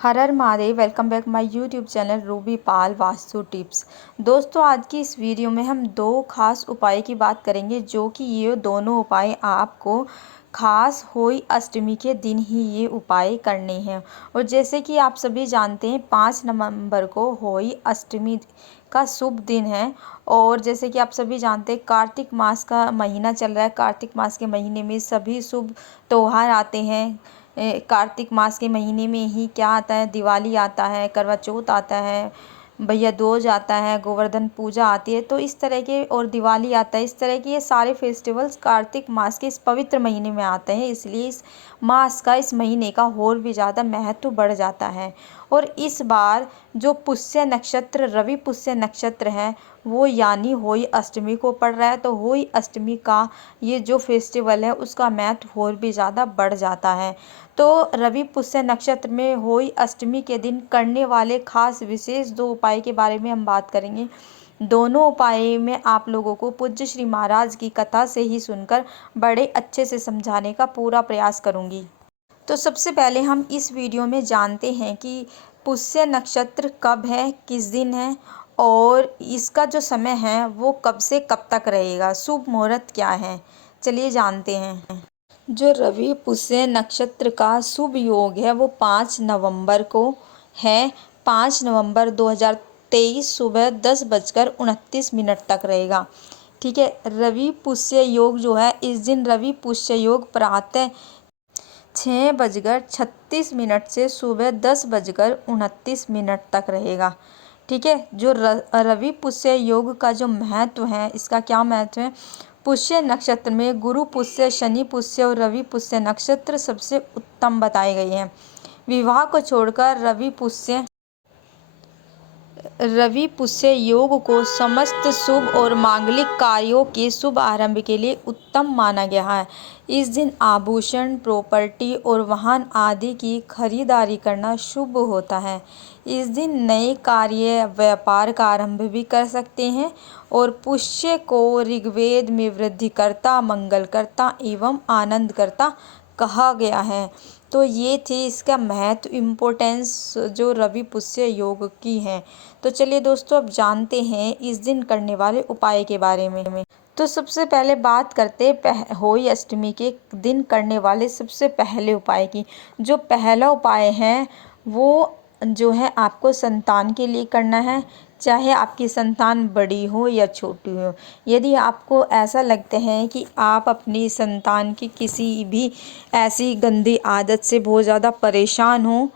Her her Mahadev. Welcome back my YouTube channel Ruby Pal vastu tips. दोस्तों, आज की इस वीडियो में हम दो खास उपाय की बात करेंगे, जो कि ये दोनों उपाय आपको खास होली अष्टमी के दिन ही ये उपाय करने हैं। और जैसे कि आप सभी जानते हैं, 5 नवंबर को होली अष्टमी का शुभ दिन है। और जैसे कि आप सभी जानते हैं, कार्तिक मास का महीना चल रहा है। कार्तिक मास के महीने में सभी शुभ त्योहार आते हैं। कार्तिक मास के महीने में ही क्या आता है, दिवाली आता है, करवा चौथ आता है, भैया दूज आता है, गोवर्धन पूजा आती है। तो इस तरह के, और दिवाली आता है, इस तरह के ये सारे फेस्टिवल्स कार्तिक मास के इस पवित्र महीने में आते हैं। इसलिए इस मास का, इस महीने का और भी ज़्यादा महत्व बढ़ जाता है। और इस बार जो पुष्य नक्षत्र, रवि पुष्य नक्षत्र है, वो यानी होली अष्टमी को पड़ रहा है। तो होली अष्टमी का ये जो फेस्टिवल है, उसका महत्व और भी ज़्यादा बढ़ जाता है। तो रवि पुष्य नक्षत्र में होली अष्टमी के दिन करने वाले खास विशेष दो उपाय के बारे में हम बात करेंगे। दोनों उपाय में आप लोगों को पूज्य श्री महाराज की कथा से ही सुनकर बड़े अच्छे से समझाने का पूरा प्रयास करूंगी। तो सबसे पहले हम इस वीडियो में जानते हैं कि पुष्य नक्षत्र कब है, किस दिन है, और इसका जो समय है वो कब से कब तक रहेगा, शुभ मुहूर्त क्या है। चलिए जानते हैं। जो रवि पुष्य नक्षत्र का शुभ योग है वो 5 नवंबर को है। 5 नवंबर 2023 सुबह 10:29 तक रहेगा। ठीक है। रवि पुष्य योग जो है, इस दिन रवि पुष्य योग प्रातः 6:36 से सुबह 10:29 तक रहेगा। ठीक है। जो रवि पुष्य योग का जो महत्व है, इसका क्या महत्व है। पुष्य नक्षत्र में गुरु पुष्य, शनि पुष्य और रवि पुष्य नक्षत्र सबसे उत्तम बताए गए हैं। विवाह को छोड़कर रवि पुष्य योग को समस्त शुभ और मांगलिक कार्यों के शुभ आरंभ के लिए उत्तम माना गया है। इस दिन आभूषण, प्रॉपर्टी और वाहन आदि की खरीदारी करना शुभ होता है। इस दिन नए कार्य, व्यापार का आरंभ भी कर सकते हैं। और पुष्य को ऋग्वेद में वृद्धिकर्ता, मंगलकर्ता एवं आनंदकर्ता कहा गया है। तो ये थी इसका महत्व, इम्पोर्टेंस जो रवि पुष्य योग की है। तो चलिए दोस्तों, अब जानते हैं इस दिन करने वाले उपाय के बारे में। तो सबसे पहले बात करते हैं होली अष्टमी के दिन करने वाले सबसे पहले उपाय की। जो पहला उपाय है वो जो है आपको संतान के लिए करना है, चाहे आपकी संतान बड़ी हो या छोटी हो। यदि आपको ऐसा लगता है कि आप अपनी संतान की किसी भी ऐसी गंदी आदत से बहुत ज़्यादा परेशान हो,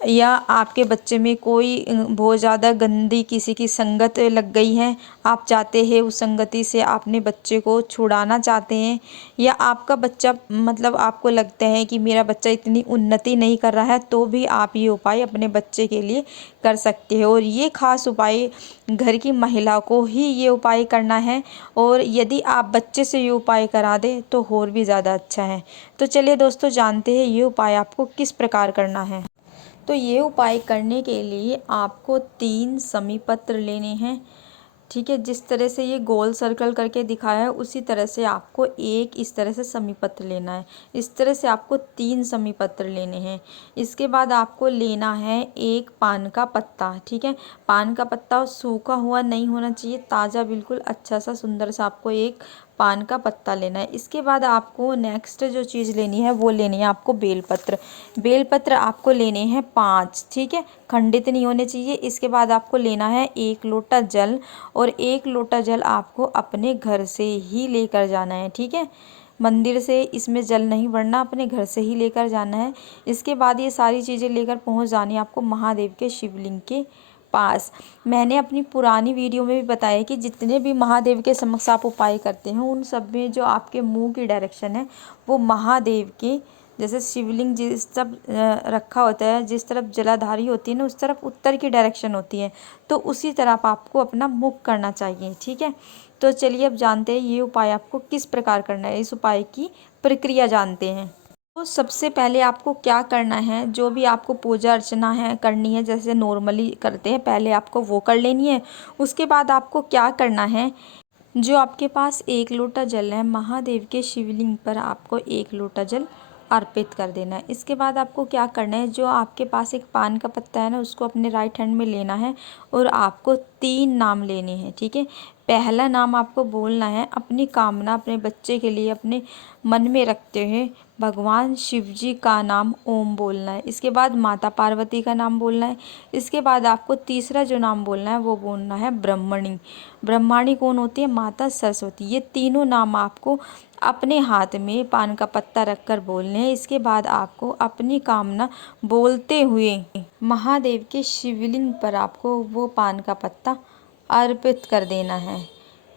या आपके बच्चे में कोई बहुत ज़्यादा गंदी किसी की संगत लग गई है, आप चाहते हैं उस संगति से आपने बच्चे को छुड़ाना चाहते हैं, या आपका बच्चा, मतलब आपको लगता है कि मेरा बच्चा इतनी उन्नति नहीं कर रहा है, तो भी आप ये उपाय अपने बच्चे के लिए कर सकते हो। और ये खास उपाय घर की महिला को ही ये उपाय करना है। और यदि आप बच्चे से ये उपाय करा दें तो और भी ज़्यादा अच्छा है। तो चलिए दोस्तों, जानते हैं ये उपाय आपको किस प्रकार करना है। तो ये उपाय करने के लिए आपको 3 समी पत्र लेने हैं। ठीक है। जिस तरह से ये गोल सर्कल करके दिखाया है, उसी तरह से आपको एक इस तरह से समी पत्र लेना है। इस तरह से आपको 3 समी पत्र लेने हैं। इसके बाद आपको लेना है एक पान का पत्ता। ठीक है। पान का पत्ता सूखा हुआ नहीं होना चाहिए, ताज़ा, बिल्कुल अच्छा सा सुंदर सा आपको एक पान का पत्ता लेना है। इसके बाद आपको नेक्स्ट जो चीज़ लेनी है वो लेनी है आपको बेलपत्र। बेलपत्र आपको लेने हैं 5। ठीक है। खंडित नहीं होने चाहिए। इसके बाद आपको लेना है 1 लोटा जल, और 1 लोटा जल आपको अपने घर से ही लेकर जाना है। ठीक है। मंदिर से इसमें जल नहीं भरना, अपने घर से ही लेकर जाना है। इसके बाद ये सारी चीज़ें लेकर पहुंच जानी है आपको महादेव के शिवलिंग के पास। मैंने अपनी पुरानी वीडियो में भी बताया कि जितने भी महादेव के समक्ष आप उपाय करते हैं, उन सब में जो आपके मुंह की डायरेक्शन है वो महादेव के, जैसे शिवलिंग जिस तरफ रखा होता है, जिस तरफ जलाधारी होती है ना, उस तरफ उत्तर की डायरेक्शन होती है। तो उसी तरफ आपको अपना मुख करना चाहिए। ठीक है। तो चलिए अब जानते हैं ये उपाय आपको किस प्रकार करना है। इस उपाय की प्रक्रिया जानते हैं। तो सबसे पहले आपको क्या करना है, जो भी आपको पूजा अर्चना है करनी है, जैसे नॉर्मली करते हैं, पहले आपको वो कर लेनी है। उसके बाद आपको क्या करना है, जो आपके पास 1 लोटा जल है, महादेव के शिवलिंग पर आपको 1 लोटा जल अर्पित कर देना है। इसके बाद आपको क्या करना है, जो आपके पास एक पान का पत्ता है ना, उसको अपने राइट हैंड में लेना है और आपको 3 नाम लेने हैं, ठीक है। पहला नाम आपको बोलना है अपनी कामना अपने बच्चे के लिए अपने मन में रखते हुए भगवान शिव जी का नाम ओम बोलना है। इसके बाद माता पार्वती का नाम बोलना है। इसके बाद आपको तीसरा जो नाम बोलना है वो बोलना है ब्रह्मणी। ब्रह्मणी कौन होती है? माता सरस्वती। ये तीनों नाम आपको अपने हाथ में पान का पत्ता रखकर बोलने हैं। इसके बाद आपको अपनी कामना बोलते हुए महादेव के शिवलिंग पर आपको वो पान का पत्ता अर्पित कर देना है।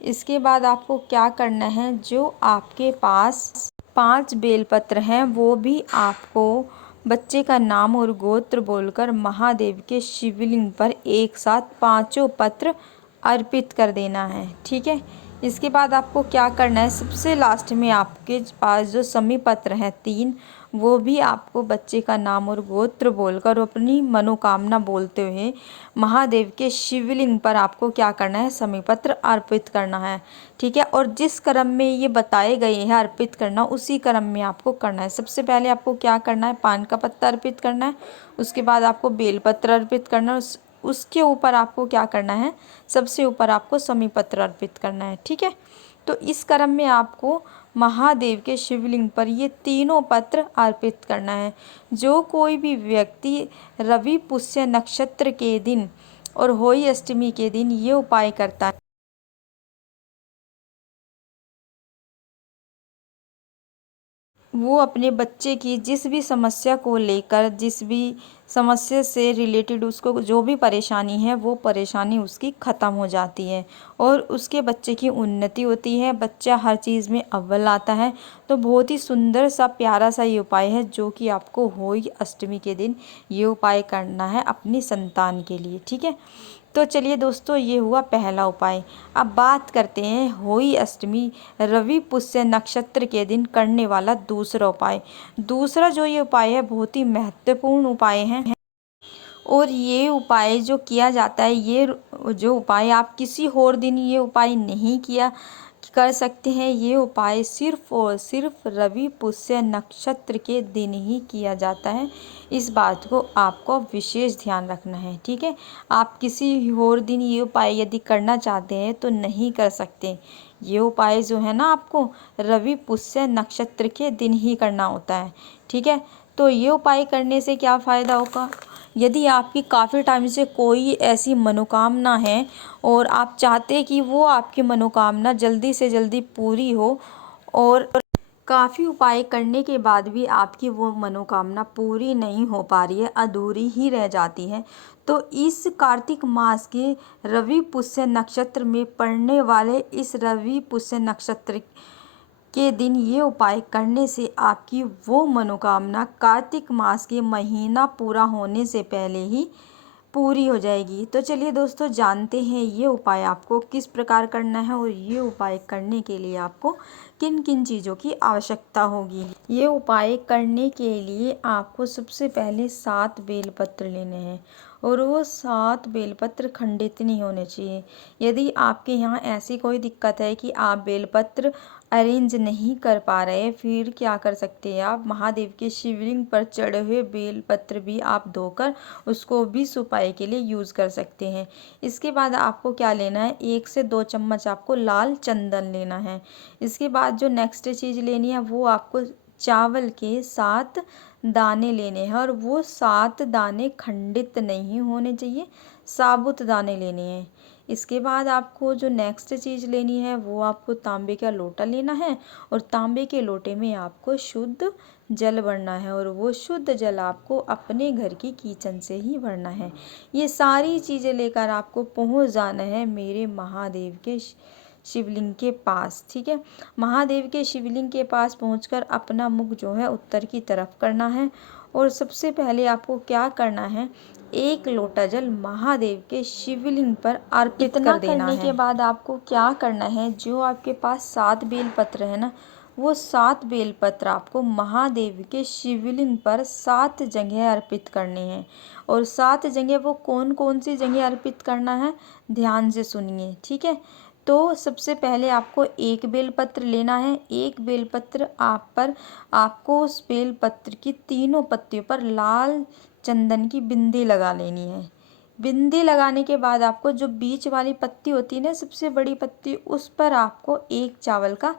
इसके बाद आपको क्या करना है, जो आपके पास 5 बेलपत्र हैं वो भी आपको बच्चे का नाम और गोत्र बोलकर महादेव के शिवलिंग पर एक साथ 5 पत्र अर्पित कर देना है, ठीक है। इसके बाद आपको क्या करना है, सबसे लास्ट में आपके पास जो समी पत्र हैं 3, वो भी आपको बच्चे का नाम और गोत्र बोलकर अपनी मनोकामना बोलते हुए महादेव के शिवलिंग पर आपको क्या करना है, समी पत्र अर्पित करना है, ठीक है। और जिस क्रम में ये बताए गए हैं अर्पित करना, उसी क्रम में आपको करना है। सबसे पहले आपको क्या करना है, पान का पत्ता अर्पित करना है। उसके बाद आपको बेलपत्र अर्पित करना है। उसके ऊपर आपको क्या करना है, सबसे ऊपर आपको समी पत्र अर्पित करना है, ठीक है। तो इस क्रम में आपको महादेव के शिवलिंग पर ये तीनों पत्र अर्पित करना है। जो कोई भी व्यक्ति रवि पुष्य नक्षत्र के दिन और होली अष्टमी के दिन ये उपाय करता है, वो अपने बच्चे की जिस भी समस्या को लेकर, जिस भी समस्या से रिलेटेड उसको जो भी परेशानी है, वो परेशानी उसकी ख़त्म हो जाती है और उसके बच्चे की उन्नति होती है। बच्चा हर चीज़ में अव्वल आता है। तो बहुत ही सुंदर सा प्यारा सा ये उपाय है, जो कि आपको होली अष्टमी के दिन ये उपाय करना है अपनी संतान के लिए, ठीक है। तो चलिए दोस्तों, ये हुआ पहला उपाय। अब बात करते हैं होली अष्टमी रवि पुष्य नक्षत्र के दिन करने वाला दूसरा उपाय। दूसरा जो ये उपाय है बहुत ही महत्वपूर्ण उपाय है और ये उपाय जो किया जाता है, ये जो उपाय आप किसी और दिन ये उपाय नहीं किया कर सकते हैं। ये उपाय सिर्फ और सिर्फ रवि पुष्य नक्षत्र के दिन ही किया जाता है। इस बात को आपको विशेष ध्यान रखना है, ठीक है। आप किसी और दिन ये उपाय यदि करना चाहते हैं तो नहीं कर सकते। ये उपाय जो है ना, आपको रवि पुष्य नक्षत्र के दिन ही करना होता है, ठीक है। तो ये उपाय करने से क्या फ़ायदा होगा, यदि आपकी काफ़ी टाइम से कोई ऐसी मनोकामना है और आप चाहते हैं कि वो आपकी मनोकामना जल्दी से जल्दी पूरी हो और काफ़ी उपाय करने के बाद भी आपकी वो मनोकामना पूरी नहीं हो पा रही है, अधूरी ही रह जाती है, तो इस कार्तिक मास के रवि पुष्य नक्षत्र में पड़ने वाले इस रवि पुष्य नक्षत्र के दिन ये उपाय करने से आपकी वो मनोकामना कार्तिक मास के महीना पूरा होने से पहले ही पूरी हो जाएगी। तो चलिए दोस्तों, जानते हैं ये उपाय आपको किस प्रकार करना है और ये उपाय करने के लिए आपको किन किन चीज़ों की आवश्यकता होगी। ये उपाय करने के लिए आपको सबसे पहले 7 बेलपत्र लेने हैं और वो 7 बेलपत्र खंडित नहीं होने चाहिए। यदि आपके यहाँ ऐसी कोई दिक्कत है कि आप बेलपत्र अरेंज नहीं कर पा रहे, फिर क्या कर सकते हैं आप, महादेव के शिवलिंग पर चढ़े हुए बेलपत्र भी आप धोकर उसको भी इस उपाय के लिए यूज़ कर सकते हैं। इसके बाद आपको क्या लेना है, 1 से 2 चम्मच आपको लाल चंदन लेना है। इसके बाद जो नेक्स्ट चीज़ लेनी है वो आपको चावल के 7 दाने लेने हैं और वो 7 दाने खंडित नहीं होने चाहिए, साबुत दाने लेने हैं। इसके बाद आपको जो नेक्स्ट चीज़ लेनी है वो आपको तांबे का लोटा लेना है और तांबे के लोटे में आपको शुद्ध जल भरना है और वो शुद्ध जल आपको अपने घर की किचन से ही भरना है। ये सारी चीज़ें लेकर आपको पहुंच जाना है मेरे महादेव के शिवलिंग के पास, ठीक है। महादेव के शिवलिंग के पास पहुंचकर अपना मुख जो है उत्तर की तरफ करना है और सबसे पहले आपको क्या करना है, 1 लोटा जल महादेव के शिवलिंग पर अर्पित कर देना है। करने के बाद आपको क्या करना है, जो आपके पास 7 बेलपत्र है ना, वो 7 बेलपत्र आपको महादेव के शिवलिंग पर 7 जगह अर्पित करने हैं और 7 जगह वो कौन कौन सी जगह अर्पित करना है, ध्यान से सुनिए, ठीक है। तो सबसे पहले आपको एक बेलपत्र लेना है। एक बेलपत्र आपको उस बेलपत्र की तीनों पत्तियों पर लाल चंदन की बिंदी लगा लेनी है। बिंदी लगाने के बाद आपको जो बीच वाली पत्ती होती है ना, सबसे बड़ी पत्ती, उस पर आपको एक चावल का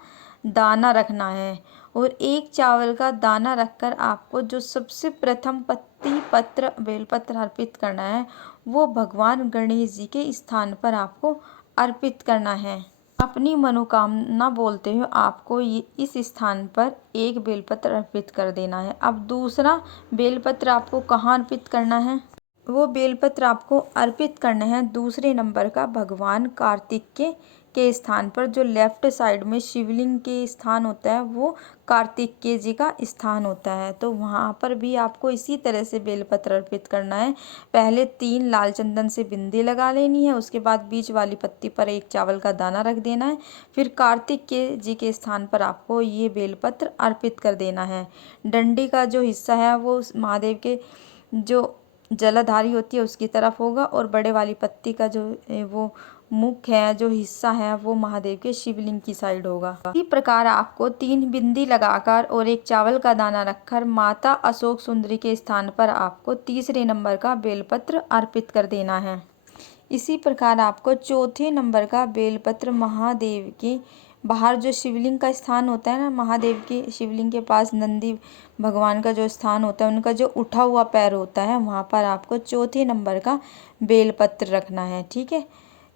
दाना रखना है। और एक चावल का दाना रखकर आपको जो सबसे प्रथम पत्ती पत्र बेलपत्र अर्पित करना है, वो भगवान गणेश जी के स्थान पर आपको अर्पित करना है। अपनी मनोकामना बोलते हुए आपको ये इस स्थान पर एक बेलपत्र अर्पित कर देना है। अब दूसरा बेलपत्र आपको कहाँ अर्पित करना है? वो बेलपत्र आपको अर्पित करना है दूसरे नंबर का भगवान कार्तिकेय के स्थान पर। जो लेफ्ट साइड में शिवलिंग के स्थान होता है, वो कार्तिकेय जी का स्थान होता है। तो वहाँ पर भी आपको इसी तरह से बेलपत्र अर्पित करना है। पहले 3 लाल चंदन से बिंदी लगा लेनी है, उसके बाद बीच वाली पत्ती पर एक चावल का दाना रख देना है। फिर कार्तिकेय जी के स्थान पर आपको ये बेलपत्र अर्पित कर देना है। डंडी का जो हिस्सा है वो महादेव के जो जलाधारी होती है उसकी तरफ होगा, और बड़े वाली पत्ती का जो वो मुख है, जो हिस्सा है, वो महादेव के शिवलिंग की साइड होगा। इसी प्रकार आपको 3 बिंदी लगाकर और एक चावल का दाना रखकर माता अशोक सुंदरी के स्थान पर आपको तीसरे नंबर का बेलपत्र अर्पित कर देना है। इसी प्रकार आपको चौथे नंबर का बेलपत्र महादेव के बाहर जो शिवलिंग का स्थान होता है ना, महादेव के शिवलिंग के पास नंदी भगवान का जो स्थान होता है, उनका जो उठा हुआ पैर होता है, वहाँ पर आपको चौथे नंबर का बेलपत्र रखना है। ठीक है।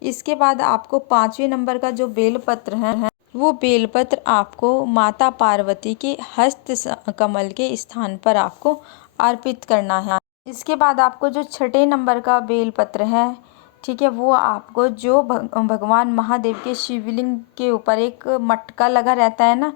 इसके बाद आपको 5वें नंबर का जो बेलपत्र है, वो बेलपत्र आपको माता पार्वती के हस्त कमल के स्थान पर आपको अर्पित करना है। इसके बाद आपको जो छठे नंबर का बेलपत्र है, ठीक है, वो आपको जो भगवान महादेव के शिवलिंग के ऊपर एक मटका लगा रहता है ना,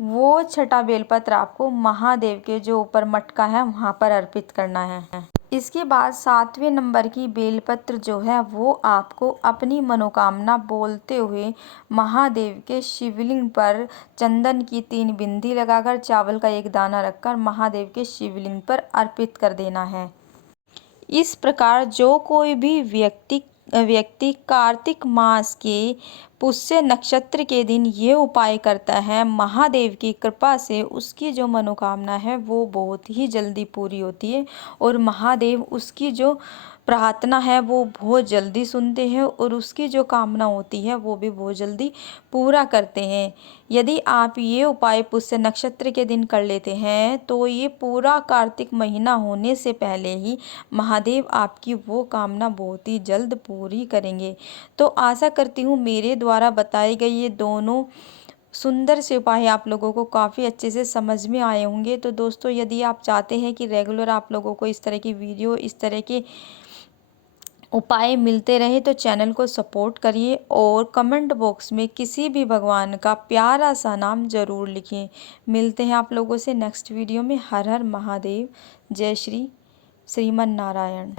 वो छठा बेलपत्र आपको महादेव के जो ऊपर मटका है वहाँ पर अर्पित करना है। इसके बाद 7वें नंबर की बेलपत्र जो है, वो आपको अपनी मनोकामना बोलते हुए महादेव के शिवलिंग पर चंदन की 3 बिंदी लगाकर चावल का एक दाना रखकर महादेव के शिवलिंग पर अर्पित कर देना है। इस प्रकार जो कोई भी व्यक्ति कार्तिक मास के पुष्य नक्षत्र के दिन ये उपाय करता है, महादेव की कृपा से उसकी जो मनोकामना है वो बहुत ही जल्दी पूरी होती है, और महादेव उसकी जो प्रार्थना है वो बहुत जल्दी सुनते हैं, और उसकी जो कामना होती है वो भी बहुत जल्दी पूरा करते हैं। यदि आप ये उपाय पुष्य नक्षत्र के दिन कर लेते हैं, तो ये पूरा कार्तिक महीना होने से पहले ही महादेव आपकी वो कामना बहुत ही जल्द पूरी करेंगे। तो आशा करती हूँ मेरे द्वारा बताए गए ये दोनों सुंदर से उपाय आप लोगों को काफ़ी अच्छे से समझ में आए होंगे। तो दोस्तों, यदि आप चाहते हैं कि रेगुलर आप लोगों को इस तरह की वीडियो, इस तरह के उपाय मिलते रहे, तो चैनल को सपोर्ट करिए और कमेंट बॉक्स में किसी भी भगवान का प्यारा सा नाम ज़रूर लिखिए। मिलते हैं आप लोगों से नेक्स्ट वीडियो में। हर हर महादेव। जय श्री श्रीमन नारायण।